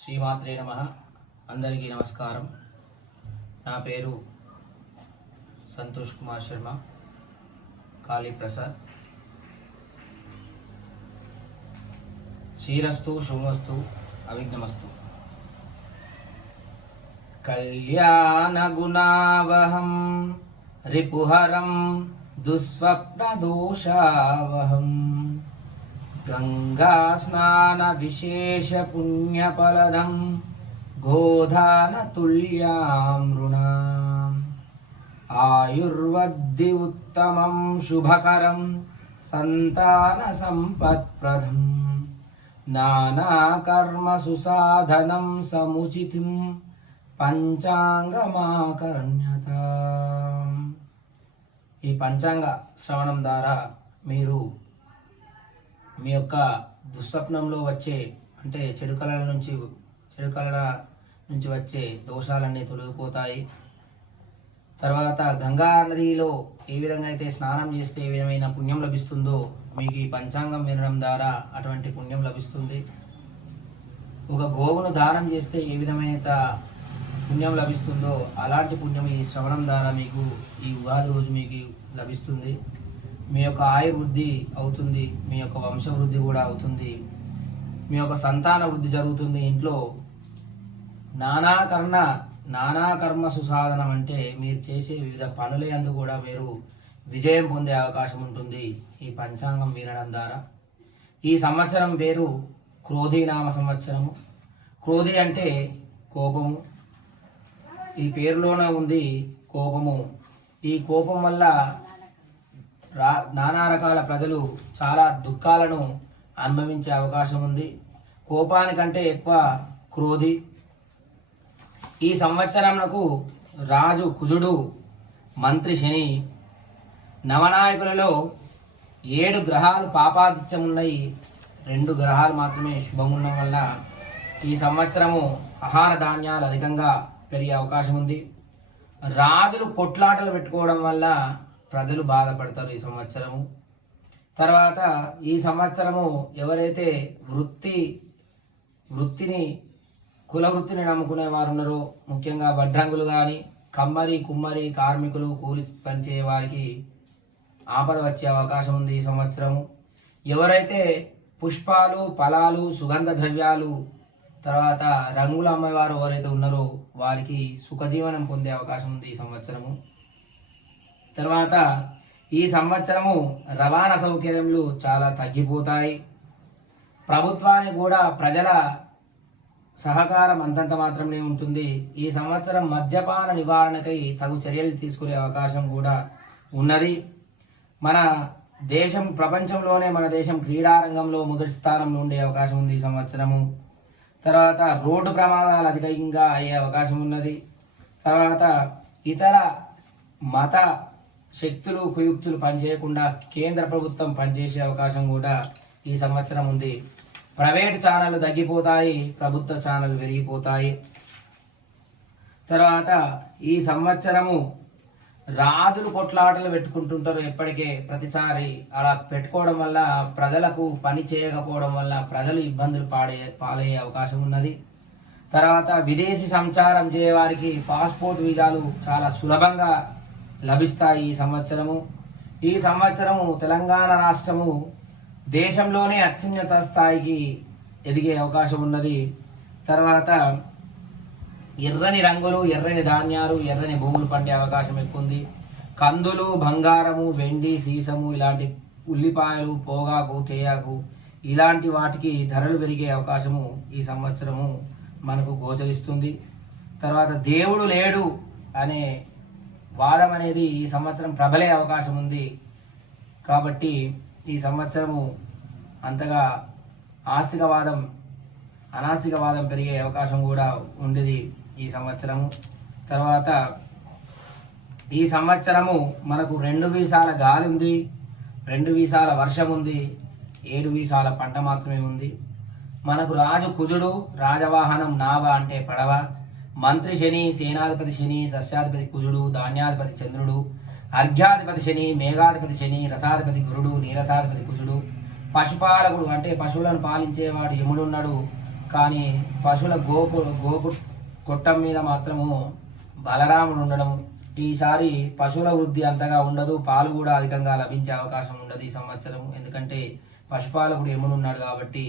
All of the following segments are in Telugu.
శ్రీమాత్రే నమ. అందరికీ నమస్కారం. నా పేరు సంతోష్ కుమార్ శర్మ, కాళీ ప్రసాద్. శ్రీరస్తు, శుభమస్తు, అవిఘ్నమస్తు. కళ్యాణ గుణావహం రిపుహరం దుస్వప్న దోషావహం గంగా స్నాన విశేష పుణ్యఫలదం గోధాన తుల్యామృణాం ఆయుర్వద్ది ఉత్తమం శుభకరం సంతాన సంపత్ప్రదం నానాకర్మ సుసాధనం సముచితం పంచాంగమాకర్ణ్యతాం. ఈ పంచాంగ శ్రవణం ద్వారా మీరు మీ యొక్క దుస్వప్నంలో వచ్చే అంటే చెడు కళల నుంచి వచ్చే దోషాలన్నీ తొలగిపోతాయి. తర్వాత గంగా నదిలో ఏ విధంగా అయితే స్నానం చేస్తే ఏ విధమైన పుణ్యం లభిస్తుందో మీకు ఈ పంచాంగం వినడం ద్వారా అటువంటి పుణ్యం లభిస్తుంది. ఒక గోవును దానం చేస్తే ఏ విధమైన పుణ్యం లభిస్తుందో అలాంటి పుణ్యం ఈ శ్రవణం ద్వారా మీకు ఈ ఉగాది రోజు మీకు లభిస్తుంది. మీ యొక్క ఆయుర్వృద్ధి అవుతుంది, మీ యొక్క వంశవృద్ధి కూడా అవుతుంది, మీ యొక్క సంతాన వృద్ధి జరుగుతుంది. ఇంట్లో నానాకర్మ సుసాధనం అంటే మీరు చేసే వివిధ పనులందు కూడా మీరు విజయం పొందే అవకాశం ఉంటుంది ఈ పంచాంగం వినడం ద్వారా. ఈ సంవత్సరం పేరు క్రోధీనామ సంవత్సరము. క్రోధి అంటే కోపము. ఈ పేరులోనే ఉంది కోపము. ఈ కోపం వల్ల నానా రకాల ప్రజలు చాలా దుఃఖాలను అనుభవించే అవకాశం ఉంది. కోపానికంటే ఎక్కువ క్రోధి. ఈ సంవత్సరంకు రాజు కుజుడు, మంత్రి శని. నవనాయకులలో 7 గ్రహాలు పాపాదిత్యం ఉన్నాయి, 2 గ్రహాలు మాత్రమే శుభం ఉండడం వల్ల ఈ సంవత్సరము ఆహార ధాన్యాలు అధికంగా పెరిగే అవకాశం ఉంది. రాజులు కొట్లాటలు పెట్టుకోవడం వల్ల ప్రజలు బాధపడతారు ఈ సంవత్సరము. తర్వాత ఈ సంవత్సరము ఎవరైతే కుల వృత్తిని నమ్ముకునే వారు ఉన్నారో, ముఖ్యంగా వడ్రంగులు కానీ కమ్మరి కుమ్మరి కార్మికులు కూలి పనిచేయ వారికి ఆపద వచ్చే అవకాశం ఉంది ఈ సంవత్సరము. ఎవరైతే పుష్పాలు, ఫలాలు, సుగంధ ద్రవ్యాలు, తర్వాత రంగులు అమ్మేవారు ఎవరైతే ఉన్నారో వారికి సుఖజీవనం పొందే అవకాశం ఉంది ఈ సంవత్సరము. తర్వాత ఈ సంవత్సరము రవాణా సౌకర్యాలు చాలా తగ్గిపోతాయి. ప్రభుత్వానికి కూడా ప్రజల సహకారం అంతంత మాత్రమే ఉంటుంది. ఈ సంవత్సరం మద్యపాన నివారణకై తగు చర్యలు తీసుకునే అవకాశం కూడా ఉన్నది. మన దేశం ప్రపంచంలోనే మన దేశం క్రీడారంగంలో మొదటి స్థానంలో ఉండే అవకాశం ఉంది ఈ సంవత్సరము. తర్వాత రోడ్డు ప్రమాదాలు అధికంగా అయ్యే అవకాశం ఉన్నది. తర్వాత ఇతర మత శక్తులు కుయుక్తులు పనిచేయకుండా కేంద్ర ప్రభుత్వం పనిచేసే అవకాశం కూడా ఈ సంవత్సరం ఉంది. ప్రైవేటు ఛానళ్ళు తగ్గిపోతాయి, ప్రభుత్వ ఛానళ్ళు పెరిగిపోతాయి. తర్వాత ఈ సంవత్సరము రాజులు కొట్లాటలు పెట్టుకుంటుంటారు ఎప్పటికే ప్రతిసారి. అలా పెట్టుకోవడం వల్ల ప్రజలకు పని చేయకపోవడం వల్ల ప్రజలు ఇబ్బందులు పాలయ్యే అవకాశం ఉన్నది. తర్వాత విదేశీ సంచారం చేయవారికి పాస్పోర్ట్ వీసాలు చాలా సులభంగా లభిస్తాయి ఈ సంవత్సరము. ఈ సంవత్సరము తెలంగాణ రాష్ట్రము దేశంలోనే అత్యున్నత స్థాయికి ఎదిగే అవకాశం ఉన్నది. తర్వాత ఎర్రని రంగులు, ఎర్రని ధాన్యాలు, ఎర్రని భూములు పండే అవకాశం ఎక్కువ ఉంది. కందులు, బంగారము, వెండి, సీసము, ఇలాంటి ఉల్లిపాయలు, పోగాకు, తేయాకు ఇలాంటి వాటికి ధరలు పెరిగే అవకాశము ఈ సంవత్సరము మనకు గోచరిస్తుంది. తర్వాత దేవుడు లేడు అనే వాదం అనేది ఈ సంవత్సరం ప్రబలే అవకాశం ఉంది. కాబట్టి ఈ సంవత్సరము అంతగా అనాస్తికవాదం పెరిగే అవకాశం కూడా ఉండేది ఈ సంవత్సరము. తర్వాత ఈ సంవత్సరము మనకు 2 వీసాల గాలి ఉంది, 2 వీసాల వర్షం ఉంది, 7 వీసాల పంట మాత్రమే ఉంది. మనకు రాజు కుజుడు, రాజవాహనం నావ అంటే పడవ, మంత్రి శని, సేనాధిపతి శని, సస్యాధిపతి కుజుడు, ధాన్యాధిపతి చంద్రుడు, అర్ఘ్యాధిపతి శని, మేఘాధిపతి శని, రసాధిపతి గురుడు, నీరసాధిపతి కుజుడు, పశుపాలకుడు అంటే పశువులను పాలించేవాడు యముడున్నాడు, కానీ పశువుల గోపు కొట్టం మీద మాత్రము బలరాముడు ఉండడం. ఈసారి పశువుల వృద్ధి అంతగా ఉండదు, పాలు కూడా అధికంగా లభించే అవకాశం ఉండదు ఈ సంవత్సరం. ఎందుకంటే పశుపాలకుడు యమునున్నాడు కాబట్టి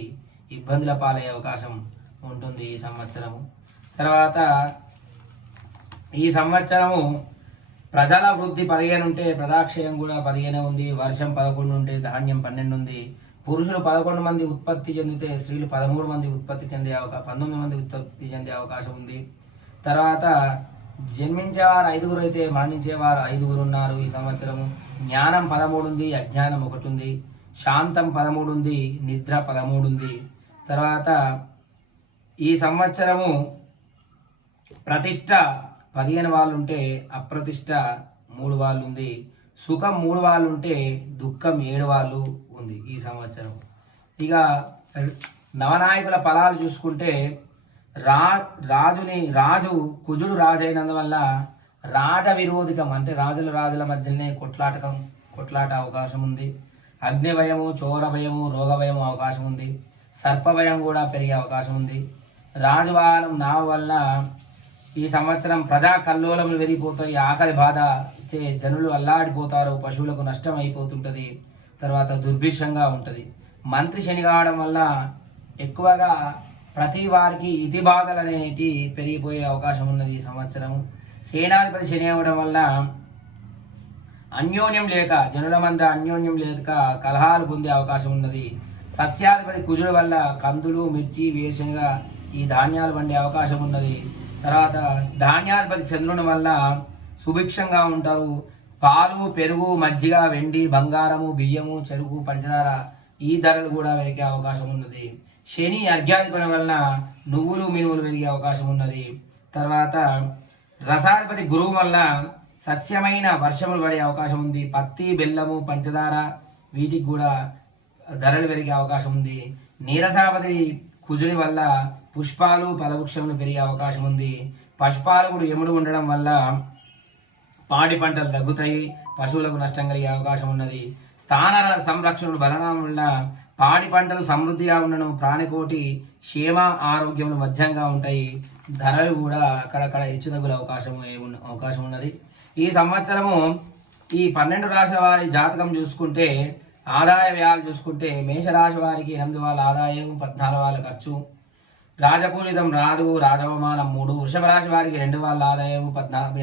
ఇబ్బందుల పాలయ్యే అవకాశం ఉంటుంది ఈ సంవత్సరము. తర్వాత ఈ సంవత్సరము ప్రజల వృద్ధి 15 ఉంటే ప్రజాక్షయం కూడా 15 ఉంది. వర్షం 11 ఉంటే ధాన్యం 12 ఉంది. పురుషులు 11 మంది ఉత్పత్తి చెందితే స్త్రీలు 13 మంది ఉత్పత్తి చెందే 19 మంది ఉత్పత్తి చెందే అవకాశం ఉంది. తర్వాత జన్మించేవారు 5 అయితే మరణించేవారు 5 ఉన్నారు ఈ సంవత్సరము. జ్ఞానం 13 ఉంది, అజ్ఞానం 1 ఉంది. శాంతం 13 ఉంది, నిద్ర 13 ఉంది. తర్వాత ఈ సంవత్సరము ప్రతిష్ట 15 వాళ్ళు ఉంటే అప్రతిష్ట 3 వాళ్ళు ఉంది. సుఖం 3 వాళ్ళు ఉంటే దుఃఖం 7 వాళ్ళు ఉంది ఈ సంవత్సరం. ఇక నవనాయకుల ఫలాలు చూసుకుంటే రాజు కుజుడు రాజు అయినందువల్ల రాజ విరోధికం అంటే రాజుల మధ్యలోనే కొట్లాట అవకాశం ఉంది. అగ్నిభయము, చోర భయము, రోగ భయము అవకాశం ఉంది. సర్పభయం కూడా పెరిగే అవకాశం ఉంది. రాజువాహనం నా వల్ల ఈ సంవత్సరం ప్రజా కల్లోలములు పెరిగిపోతాయి. ఆకలి బాధ జనులు అల్లాడిపోతారు, పశువులకు నష్టం అయిపోతుంటుంది. తర్వాత దుర్భిక్షంగా ఉంటుంది. మంత్రి శని కావడం వల్ల ఎక్కువగా ప్రతి వారికి ఇతి బాధలు అనేటి పెరిగిపోయే అవకాశం ఉన్నది ఈ సంవత్సరం. సేనాధిపతి శని అవ్వడం వల్ల అన్యోన్యం లేక జనుల మధ్య అన్యోన్యం లేక కలహాలు పొందే అవకాశం ఉన్నది. సస్యాధిపతి కుజుడు వల్ల కందులు, మిర్చి, వేరుశనగ ఈ ధాన్యాలు పండే అవకాశం ఉన్నది. తర్వాత ధాన్యాధిపతి చంద్రుని వల్ల సుభిక్షంగా ఉంటారు. పాలు, పెరుగు, మజ్జిగ, వెండి, బంగారము, బియ్యము, చెరుకు, పంచదార ఈ ధరలు కూడా పెరిగే అవకాశం ఉన్నది. శని అర్ఘ్యాధిపతి వలన నువ్వులు, మినువులు పెరిగే అవకాశం ఉన్నది. తర్వాత రసాధిపతి గురువు వల్ల సస్యమైన వర్షములు పడే అవకాశం ఉంది. పత్తి, బెల్లము, పంచదార వీటికి కూడా ధరలు పెరిగే అవకాశం ఉంది. నీరసాపతి కుజుని వల్ల పుష్పాలు, ఫలవృక్షములు పెరిగే అవకాశం ఉంది. పశుపాలకుడు యముడు ఉండడం వల్ల పాడి పంటలు తగ్గుతాయి, పశువులకు నష్టం కలిగే అవకాశం ఉన్నది. స్థాన సంరక్షణలు బలనం వల్ల పాడి పంటలు సమృద్ధిగా ఉండడం, ప్రాణికోటి క్షేమ ఆరోగ్యములు మధ్యంగా ఉంటాయి. ధరలు కూడా అక్కడక్కడ హెచ్చుతగ్గుల అవకాశం ఉన్నది. ఈ సంవత్సరము ఈ 12 రాశుల వారి జాతకం చూసుకుంటే ఆదాయ వ్యయాలు చూసుకుంటే మేషరాశి వారికి 8 వాళ్ళ ఆదాయం, 14 వాళ్ళ ఖర్చు. రాజపూజితం 4, రాజవమానం 3. వృషభ రాశి వారికి 2 వాళ్ళ ఆదాయం,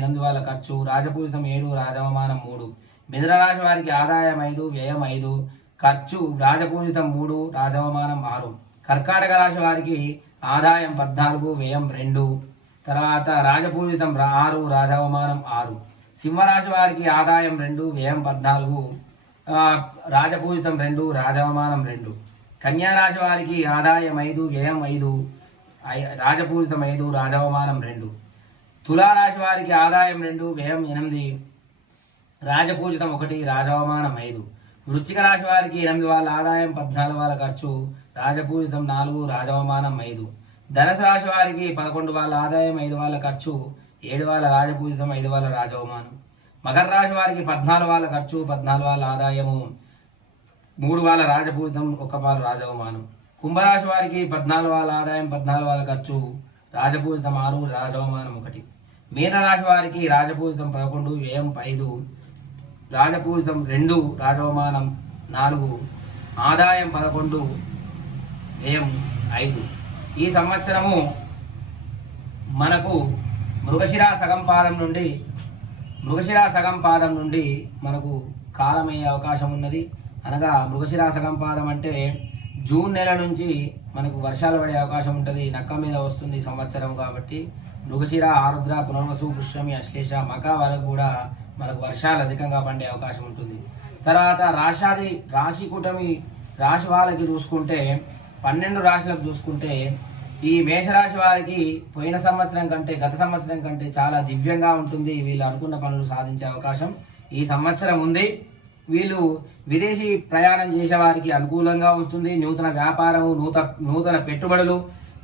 8 వాళ్ళ ఖర్చు. రాజపూజితం 7, రాజవమానం 3. మిథున రాశి వారికి ఆదాయం 5, వ్యయం 5, ఖర్చు. రాజపూజితం 3, రాజవమానం 6. కర్కాటక రాశి వారికి ఆదాయం 14, వ్యయం 2. తర్వాత రాజపూజితం 6, రాజవమానం 6. సింహరాశి వారికి ఆదాయం 2, వ్యయం 14, రాజపూజితం 2, రాజవమానం 2. కన్యారాశి వారికి ఆదాయం 5, వ్యయం 5, రాజపూజితం 5, రాజవమానం 2. తులారాశి వారికి ఆదాయం 2, వ్యయం 8, రాజపూజితం 1, రాజవమానం 5. వృశ్చిక రాశి వారికి 8 వాళ్ళ ఆదాయం, 14 వాళ్ళ ఖర్చు. రాజపూజితం 4, రాజవమానం 5. ధనుసు రాశి వారికి 11 వాళ్ళ ఆదాయం, 5 వాళ్ళ ఖర్చు. 7 వాళ్ళ రాజపూజితం, 5 వాళ్ళ రాజవమానం. మకర రాశి వారికి 14 వాళ్ళ ఖర్చు, 14 వాళ్ళ ఆదాయము, 3 వాళ్ళ రాజపూజితం, 1 వాళ్ళ రాజవమానం. కుంభరాశి వారికి 14 వాళ్ళ ఆదాయం, 14 వాళ్ళ ఖర్చు. రాజపూజితం 6, రాజవమానం 1. మీనరాశి వారికి రాజపూజితం 11, వ్యయం 5, రాజపూజితం 2, రాజవమానం 4, ఆదాయం 11, వ్యయం 5. ఈ సంవత్సరము మనకు మృగశిర సగం పాదం నుండి మనకు కాలమయ్యే అవకాశం ఉన్నది. అనగా మృగశిర సగం పాదం అంటే జూన్ నెల నుంచి మనకు వర్షాలు పడే అవకాశం ఉంటుంది. నక్క మీద వస్తుంది సంవత్సరం కాబట్టి మృగశిర, ఆరుద్ర, పునర్వసు, పుష్యమి, అశ్లేష, మక వరకు కూడా మనకు వర్షాలు అధికంగా పడే అవకాశం ఉంటుంది. తర్వాత రాశి కూటమి రాశి వాళ్ళకి చూసుకుంటే 12 రాశులకు చూసుకుంటే ఈ మేషరాశి వారికి పోయిన సంవత్సరం కంటే, గత సంవత్సరం కంటే చాలా దివ్యంగా ఉంటుంది. వీళ్ళు అనుకున్న పనులు సాధించే అవకాశం ఈ సంవత్సరం ఉంది. వీళ్ళు విదేశీ ప్రయాణం చేసే వారికి అనుకూలంగా వస్తుంది. నూతన వ్యాపారము, నూతన పెట్టుబడులు,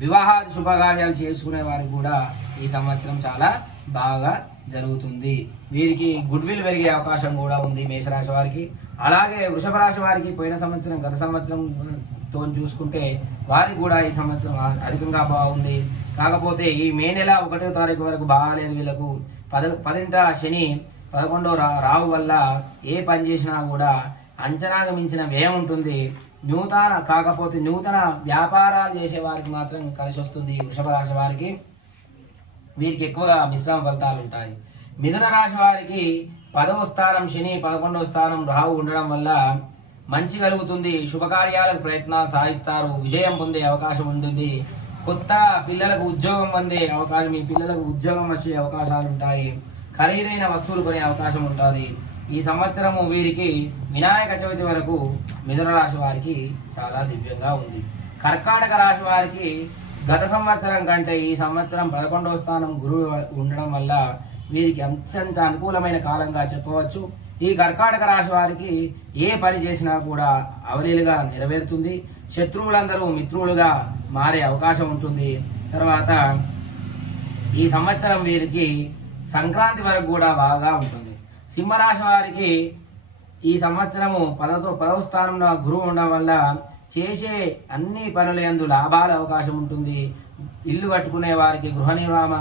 వివాహాది శుభకార్యాలు చేసుకునే వారికి కూడా ఈ సంవత్సరం చాలా బాగా జరుగుతుంది. వీరికి గుడ్ విల్ పెరిగే అవకాశం కూడా ఉంది మేషరాశి వారికి. అలాగే వృషభ రాశి వారికి పోయిన సంవత్సరం, గత సంవత్సరం తో చూసుకుంటే వారికి కూడా ఈ సంవత్సరం అధికంగా బాగుంది. కాకపోతే ఈ మే నెల 1వ తారీఖు వరకు బాగాలేదు వీళ్ళకు. 10వ శని 11వ రావు వల్ల ఏ పని చేసినా కూడా అంచనాకు మించిన వ్యయం ఉంటుంది. కాకపోతే నూతన వ్యాపారాలు చేసే వారికి మాత్రం కలిసి వస్తుంది. వృషభ రాశి వారికి వీరికి ఎక్కువగా మిశ్రమ ఫలితాలు ఉంటాయి. మిథున రాశి వారికి 10వ స్థానం శని 11వ స్థానం రాహు ఉండడం వల్ల మంచి కలుగుతుంది. శుభకార్యాలకు ప్రయత్నాలు సాగిస్తారు. విజయం పొందే అవకాశం ఉంటుంది. కొత్త పిల్లలకు ఉద్యోగం పొందే అవకాశం, మీ పిల్లలకు ఉద్యోగం వచ్చే అవకాశాలు ఉంటాయి. ఖరీదైన వస్తువులు కొనే అవకాశం ఉంటుంది. ఈ సంవత్సరము వీరికి వినాయక చవితి వరకు మిథున రాశి వారికి చాలా దివ్యంగా ఉంది. కర్కాటక రాశి వారికి గత సంవత్సరం కంటే ఈ సంవత్సరం 11వ స్థానం గురువు ఉండడం వల్ల వీరికి అత్యంత అనుకూలమైన కాలంగా చెప్పవచ్చు. ఈ కర్కాటక రాశి వారికి ఏ పని చేసినా కూడా అవలీలుగా నెరవేరుతుంది. శత్రువులందరూ మిత్రులుగా మారే అవకాశం ఉంటుంది. తర్వాత ఈ సంవత్సరం వీరికి సంక్రాంతి వరకు కూడా బాగా ఉంటుంది. సింహరాశి వారికి ఈ సంవత్సరము 10వ స్థానంలో గురువు ఉండడం వల్ల చేసే అన్ని పనుల యందు లాభాల అవకాశం ఉంటుంది. ఇల్లు కట్టుకునే వారికి గృహ నిర్మాణ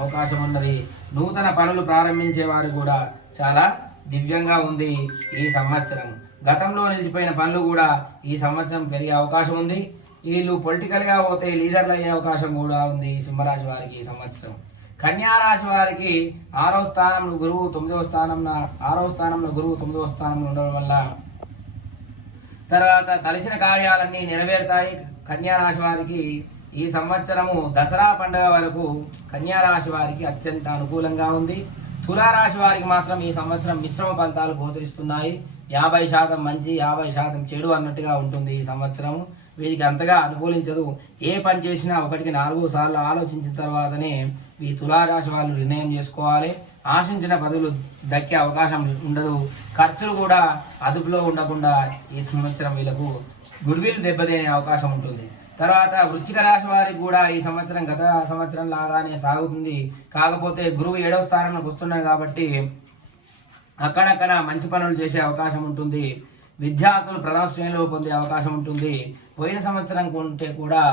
అవకాశం ఉన్నది. నూతన పనులు ప్రారంభించే వారు కూడా చాలా దివ్యంగా ఉంది ఈ సంవత్సరం. గతంలో నిలిచిపోయిన పనులు కూడా ఈ సంవత్సరం పెరిగే అవకాశం ఉంది. వీళ్ళు పొలిటికల్గా పోతే లీడర్లు అయ్యే అవకాశం కూడా ఉంది ఈ సింహరాశి వారికి ఈ సంవత్సరం. కన్యా రాశి వారికి 6వ స్థానంలో గురువు 9వ స్థానంలో ఉండడం వల్ల తర్వాత తలచిన కార్యాలన్నీ నెరవేరుతాయి. కన్యా రాశి వారికి ఈ సంవత్సరము దసరా పండుగ వరకు కన్యా రాశి వారికి అత్యంత అనుకూలంగా ఉంది. తులారాశి వారికి మాత్రం ఈ సంవత్సరం మిశ్రమ ఫలితాలు గోచరిస్తున్నాయి. 50% మంచి 50% చెడు అన్నట్టుగా ఉంటుంది ఈ సంవత్సరము. వీరికి అంతగా అనుకూలించదు. ఏ పని చేసినా 1కి 4 సార్లు ఆలోచించిన తర్వాతనే ఈ తులారాశి వాళ్ళు నిర్ణయం చేసుకోవాలి. ఆశించిన పదవులు దక్కే అవకాశం ఉండదు. ఖర్చులు కూడా అదుపులో ఉండకుండా ఈ సంవత్సరం వీళ్ళకు గుడ్విల్ దెబ్బతినే అవకాశం ఉంటుంది. తర్వాత వృశ్చిక రాశి వారికి కూడా ఈ సంవత్సరం గత సంవత్సరం లాగానే సాగుతుంది. కాకపోతే గురువు 7వ స్థానంలోకి వస్తున్నాడు కాబట్టి అక్కడక్కడ మంచి పనులు చేసే అవకాశం ఉంటుంది. విద్యార్థులు ప్రథమ శ్రేణిలో పొందే అవకాశం ఉంటుంది. పోయిన సంవత్సరం కంటే కూడా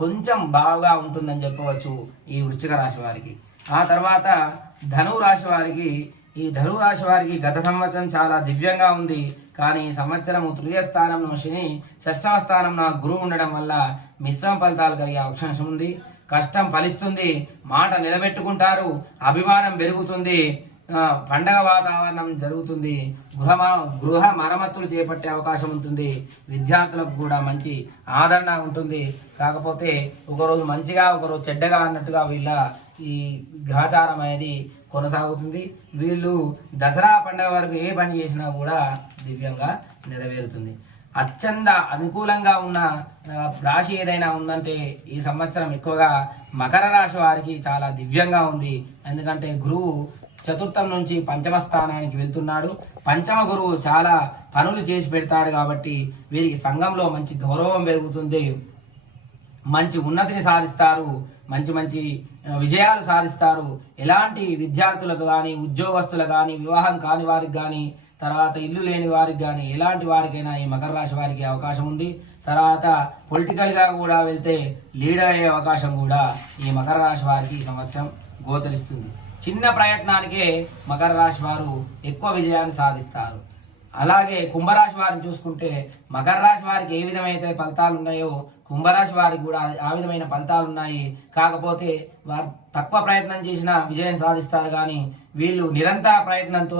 కొంచెం బాగా ఉంటుందని చెప్పవచ్చు ఈ వృశ్చిక రాశి వారికి. ఆ తర్వాత ధనువు రాశి వారికి గత సంవత్సరం చాలా దివ్యంగా ఉంది. కానీ ఈ సంవత్సరం 3వ స్థానంలో శని 6వ స్థానంలో గురువు ఉండడం వల్ల మిశ్రమ ఫలితాలు కలిగే అవకాశం ఉంది. కష్టం ఫలిస్తుంది. మాట నిలబెట్టుకుంటారు. అభిమానం పెరుగుతుంది. పండగ వాతావరణం జరుగుతుంది. గృహ మరమ్మతులు చేపట్టే అవకాశం ఉంటుంది. విద్యార్థులకు కూడా మంచి ఆదరణ ఉంటుంది. కాకపోతే ఒకరోజు మంచిగా ఒకరోజు చెడ్డగా అన్నట్టుగా వీళ్ళ ఈ గ్రహచారం అనేది కొనసాగుతుంది. వీళ్ళు దసరా పండుగ వరకు ఏ పని చేసినా కూడా దివ్యంగా నెరవేరుతుంది. అత్యంత అనుకూలంగా ఉన్న రాశి ఏదైనా ఉందంటే ఈ సంవత్సరం ఎక్కువగా మకర రాశి వారికి చాలా దివ్యంగా ఉంది. ఎందుకంటే గురువు 4థం నుంచి 5వ స్థానానికి వెళ్తున్నాడు. 5వ గురువు చాలా పనులు చేసి పెడతాడు కాబట్టి వీరికి సంఘంలో మంచి గౌరవం పెరుగుతుంది. మంచి ఉన్నతిని సాధిస్తారు. మంచి విజయాలు సాధిస్తారు. ఎలాంటి విద్యార్థులకు కానీ ఉద్యోగస్తులకు కానీ వివాహం కాని వారికి కానీ తర్వాత ఇల్లు లేని వారికి కానీ ఎలాంటి వారికైనా ఈ మకర రాశి వారికి అవకాశం ఉంది. తర్వాత పొలిటికల్గా కూడా వెళ్తే లీడర్ అయ్యే అవకాశం కూడా ఈ మకర రాశి వారికి ఈ సంవత్సరం గోచరిస్తుంది. చిన్న ప్రయత్నానికే మకర రాశి వారు ఎక్కువ విజయాన్ని సాధిస్తారు. అలాగే కుంభరాశి వారిని చూసుకుంటే మకర రాశి వారికి ఏ విధమైతే ఫలితాలు ఉన్నాయో కుంభరాశి వారికి కూడా ఆ విధమైన ఫలితాలు ఉన్నాయి. కాకపోతే వారు తక్కువ ప్రయత్నం చేసినా విజయం సాధిస్తారు. కానీ వీళ్ళు నిరంతర ప్రయత్నంతో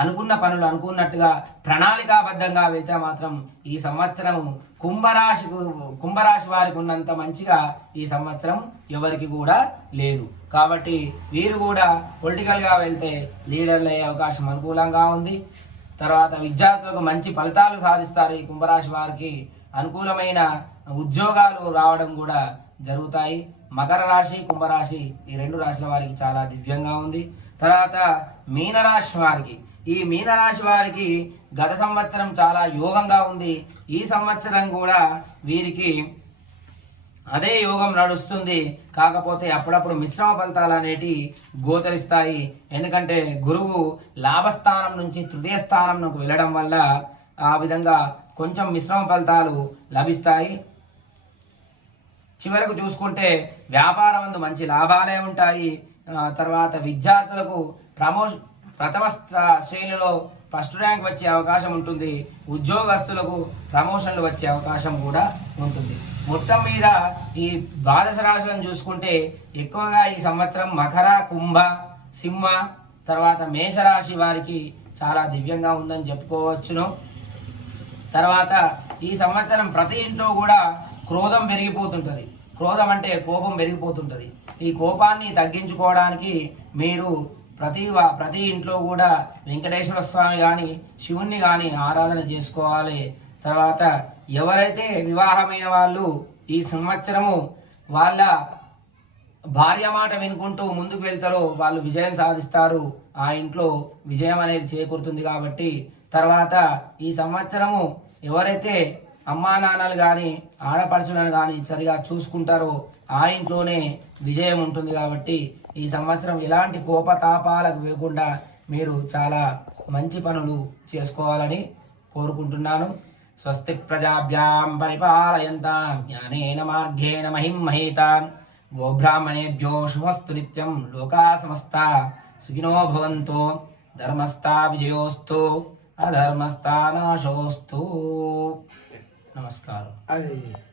అనుకున్న పనులు అనుకున్నట్టుగా ప్రణాళికాబద్ధంగా వెళ్తే మాత్రం ఈ సంవత్సరం కుంభరాశి వారికి ఉన్నంత మంచిగా ఈ సంవత్సరం ఎవరికి కూడా లేదు. కాబట్టి వీరు కూడా పొలిటికల్గా వెళ్తే లీడర్లు అయ్యే అవకాశం అనుకూలంగా ఉంది. తర్వాత విద్యార్థులకు మంచి ఫలితాలు సాధిస్తారు. ఈ కుంభరాశి వారికి అనుకూలమైన ఉద్యోగాలు రావడం కూడా జరుగుతాయి. మకర రాశి కుంభరాశి ఈ 2 రాశుల వారికి చాలా దివ్యంగా ఉంది. తర్వాత మీనరాశి వారికి గత సంవత్సరం చాలా యోగంగా ఉంది. ఈ సంవత్సరం కూడా వీరికి అదే యోగం నడుస్తుంది. కాకపోతే అప్పుడప్పుడు మిశ్రమ ఫలితాలు అనేటి గోచరిస్తాయి. ఎందుకంటే గురువు లాభస్థానం నుంచి 3వ స్థానంలోకి వెళ్ళడం వల్ల ఆ విధంగా కొంచెం మిశ్రమ ఫలితాలు లభిస్తాయి. చివరకు చూసుకుంటే వ్యాపారం అందు మంచి లాభాలే ఉంటాయి. తర్వాత విద్యార్థులకు ప్రథమ శ్రేణిలో ఫస్ట్ ర్యాంక్ వచ్చే అవకాశం ఉంటుంది. ఉద్యోగస్తులకు ప్రమోషన్లు వచ్చే అవకాశం కూడా ఉంటుంది. మొత్తం మీద ఈ ద్వాదశ రాశులను చూసుకుంటే ఎక్కువగా ఈ సంవత్సరం మకర, కుంభ, సింహ, తర్వాత మేషరాశి వారికి చాలా దివ్యంగా ఉందని చెప్పుకోవచ్చును. తర్వాత ఈ సంవత్సరం ప్రతి ఇంట్లో కూడా క్రోధం పెరిగిపోతుంటుంది. క్రోధం అంటే కోపం పెరిగిపోతుంటుంది. ఈ కోపాన్ని తగ్గించుకోవడానికి మీరు ప్రతి ఇంట్లో కూడా వెంకటేశ్వర స్వామి కానీ శివుణ్ణి కానీ ఆరాధన చేసుకోవాలి. తర్వాత ఎవరైతే వివాహమైన వాళ్ళు ఈ సంవత్సరము వాళ్ళ భార్య మాట వినుకుంటూ ముందుకు వెళ్తారో వాళ్ళు విజయం సాధిస్తారు. ఆ ఇంట్లో విజయం అనేది చేకూరుతుంది. కాబట్టి తర్వాత ఈ సంవత్సరము ఎవరైతే అమ్మా నాన్నలు కానీ ఆడపడుచులను కానీ సరిగా చూసుకుంటారో ఆ ఇంట్లోనే విజయం ఉంటుంది. కాబట్టి ఈ సంవత్సరం ఎలాంటి కోపతాపాలకు వేయకుండా మీరు చాలా మంచి పనులు చేసుకోవాలని కోరుకుంటున్నాను. స్వస్తి ప్రజాభ్యాం పరిపాలయంతాం జ్ఞానేన మార్గేణ మహిం మహీతాం గోబ్రాహ్మణేభ్యో శుభమస్తు నిత్యం. లోకా సమస్తా సుఖినో భవంతు. ధర్మస్థా విజయోస్తు అధర్మస్థా నాశోస్తు. నమస్కారం.